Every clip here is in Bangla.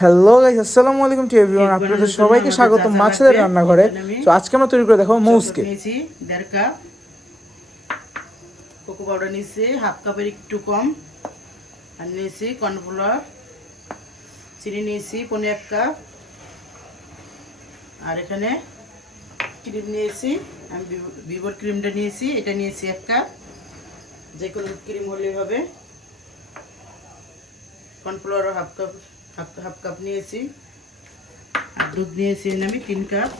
হ্যালো গাইস, আসসালামু আলাইকুম টু এভরিওয়ান। আপনাদের সবাইকে স্বাগত মাছের রান্নাঘরে। তো আজকে আমরা তৈরি করে দেখাবো মৌসকে। নিয়েছি 1.5 কাপ কোকো পাউডার, নিয়েছি হাফ কাপের একটু কম, আর নিয়েছি কর্নফ্লাওয়ার, চিনি নিয়েছি 1.5 কাপ, আর এখানে ক্রিম নিয়েছি, আমি ভিভোর ক্রিমটা নিয়েছি, এটা নিয়েছি 1 কাপ, যে কোনো ক্রিম হলেই হবে। কর্নফ্লাওয়ার হাফ কাপ নিয়েছি, আর দুধ নিয়েছি আমি 3 কাপ।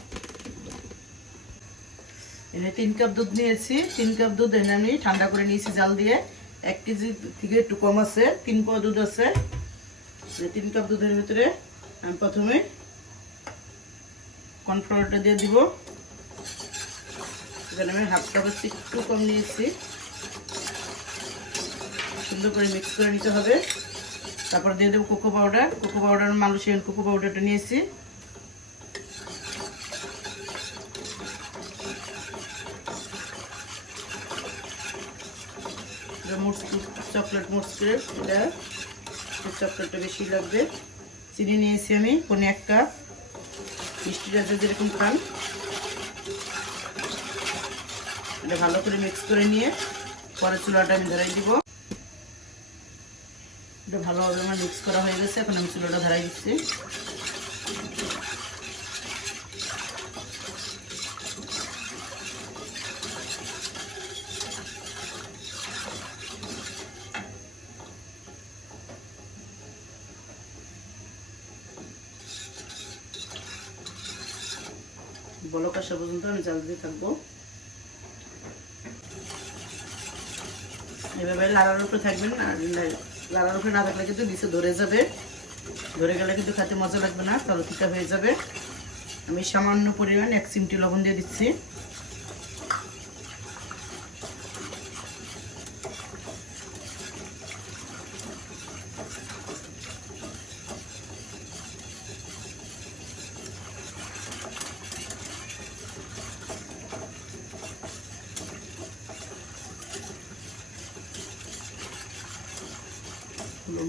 এনে 3 কাপ দুধ নিয়েছি। 3 কাপ দুধ এনে আমি ঠান্ডা করে নিয়েছি জাল দিয়ে। 1 কেজি থেকে একটু কম আছে, 3 পোয়া দুধ আছে। 3 কাপ দুধের ভিতরে আমি প্রথমে কর্নফ্লাওয়ারটা দিয়ে দিব। এখানে আমি হাফ কাপের একটু কম নিয়েছি। সুন্দর করে মিক্স করে নিতে হবে। তারপর দিয়ে দেবো কোকো পাউডার, মালয়েশিয়ান কোকো পাউডারটা নিয়েছি। চকলেট মুস ক্রেপ, এটা চকলেটটা বেশি লাগবে। চিনি নিয়েছি আমি 1 কাপ, মিষ্টিটা যেরকম খান। এটা ভালো করে মিক্স করে নিয়ে পরে চুলাটা আমি ধরাই দিব। এটা ভালোভাবে আমার মিক্স করা হয়ে গেছে, এখন আমি চুলাটা ধরাই দিচ্ছি। বলক আসা পর্যন্ত আমি জাল দিয়ে থাকবো। এভাবে লাড়ার উপরে থাকবেন, আর লাড়ার উপরে না থাকলে কিন্তু নিচে ধরে যাবে। ধরে গেলে কিন্তু খেতে মজা লাগবে না, তাহলে ফিকা হয়ে যাবে। আমি সামান্য পরিমাণ 1 চিমটি লবণ দিয়ে দিচ্ছি।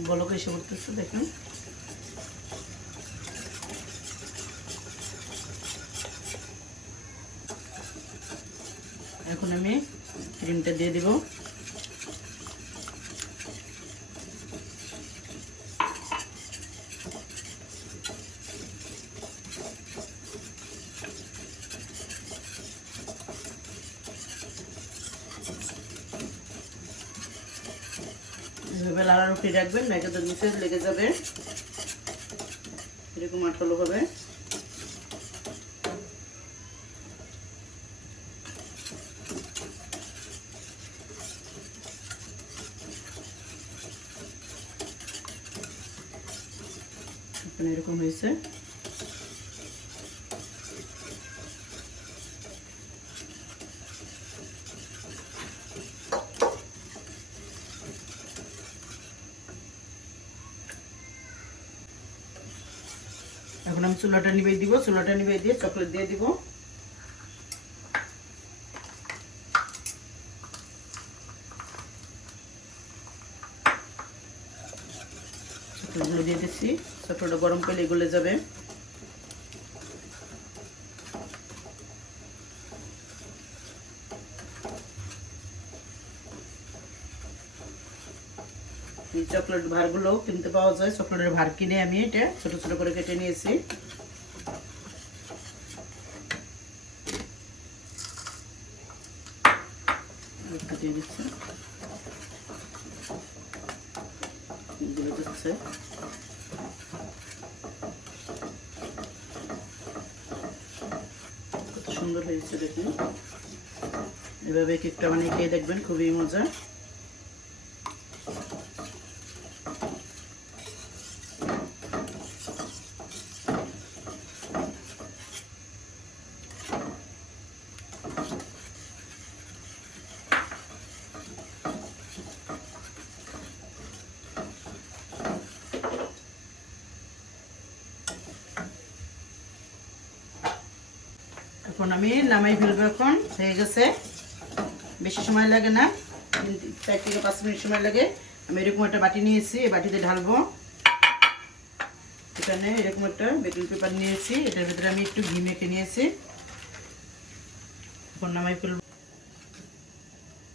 বলক এসে করতেছে, দেখুন। এখন আমি ক্রিমটা দিয়ে দিব। এভাবে লাড়ার উপরে রাখবেন, নাকি তো নিচে লেগে যাবে। এরকম আঠালো হবে। এরকম হয়েছে। এখন আমি চুলাটা নিভিয়ে দিব। চুলাটা নিভিয়ে দিয়ে চকলেট দিয়ে দিব। চকলেটগুলো দিয়ে দিচ্ছি। চকলেটটা গরম করলে গলে যাবে। এই চকলেট ভারগুলো কিনতে পাওয়া যায়। চকলেটের ভার কিনে আমি এটা ছোট ছোট করে কেটে নিয়েছি। দিয়ে দিচ্ছি, দিয়ে দিচ্ছে। কত সুন্দর হয়েছে দেখুন। এভাবে কেকটা বানিয়ে খেয়ে দেখবেন, খুবই মজা। এখন আমি নামাই ফেলবো। এখন হয়ে গেছে, বেশি সময় লাগে না, 4 থেকে 5 মিনিট সময় লাগে। আমি এরকম একটা বাটি নিয়েছি, এই বাটিতে ঢালবো। এখানে এরকম একটা বেকিং পেপার নিয়েছি, এটার ভিতরে আমি একটু ঘি মেখে নিয়েছি। এখন নামাই ফেলব।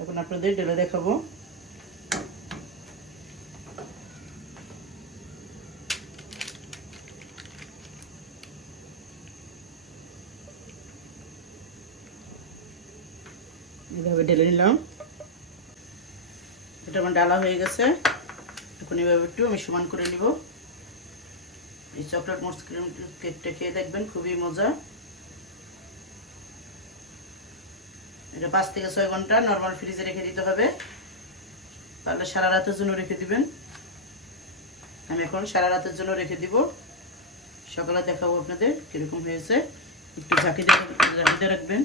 এখন আপনাদের ঢেলে দেখাবো। এইভাবে ঢেলে নিলাম। এটা আমার ডালা হয়ে গেছে। এখন এইভাবে একটু আমি সমান করে নিব। এই চকলেট মৌস ক্রিম কেকটা খেয়ে দেখবেন, খুবই মজা। এটা 5 থেকে 6 ঘন্টা নরমাল ফ্রিজে রেখে দিতে হবে, তাহলে সারা রাতের জন্য রেখে দিবেন। আমি এখন সারা রাতের জন্য রেখে দিব, সকালে দেখাবো আপনাদের কিরকম হয়েছে। একটু ঝাঁকি দিয়ে রাখবেন।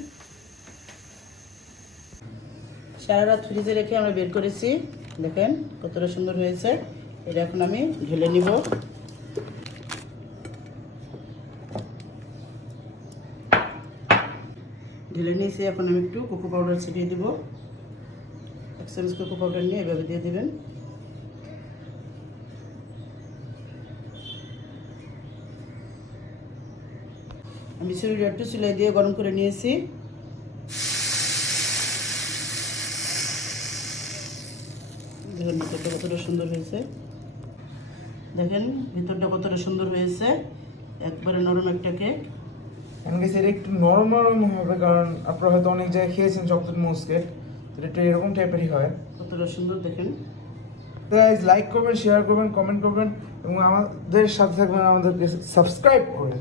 সারা রাত ফ্রিজে রেখে আমরা বের করেছি, দেখেন কতটা সুন্দর হয়েছে। এটা এখন আমি ঢেলে নিব। ঢেলে নিয়েছি, এখন আমি একটু কোকো পাউডার ছিটিয়ে দিব। 1 চামচ কোকো পাউডার নিয়ে এভাবে দিয়ে দিবেন। আমি সিলিন্ডার একটু চুলায় দিয়ে গরম করে নিয়েছি। দেখেন ভিতরটা কতটা সুন্দর হয়েছে, দেখেন ভিতরটা কতটা সুন্দর হয়েছে, একবারে নরম একটা কেক। এটা একটু নরম নরম হবে, কারণ আপনারা হয়তো অনেক জায়গায় খেয়েছেন চকলেট মুস কেক, তো এটা এরকম টাইপেরই হয়। কতটা সুন্দর দেখেন। গাইস, লাইক করবেন, শেয়ার করবেন, কমেন্ট করবেন এবং আমাদের সাথে থাকবেন, আমাদেরকে সাবস্ক্রাইব করে।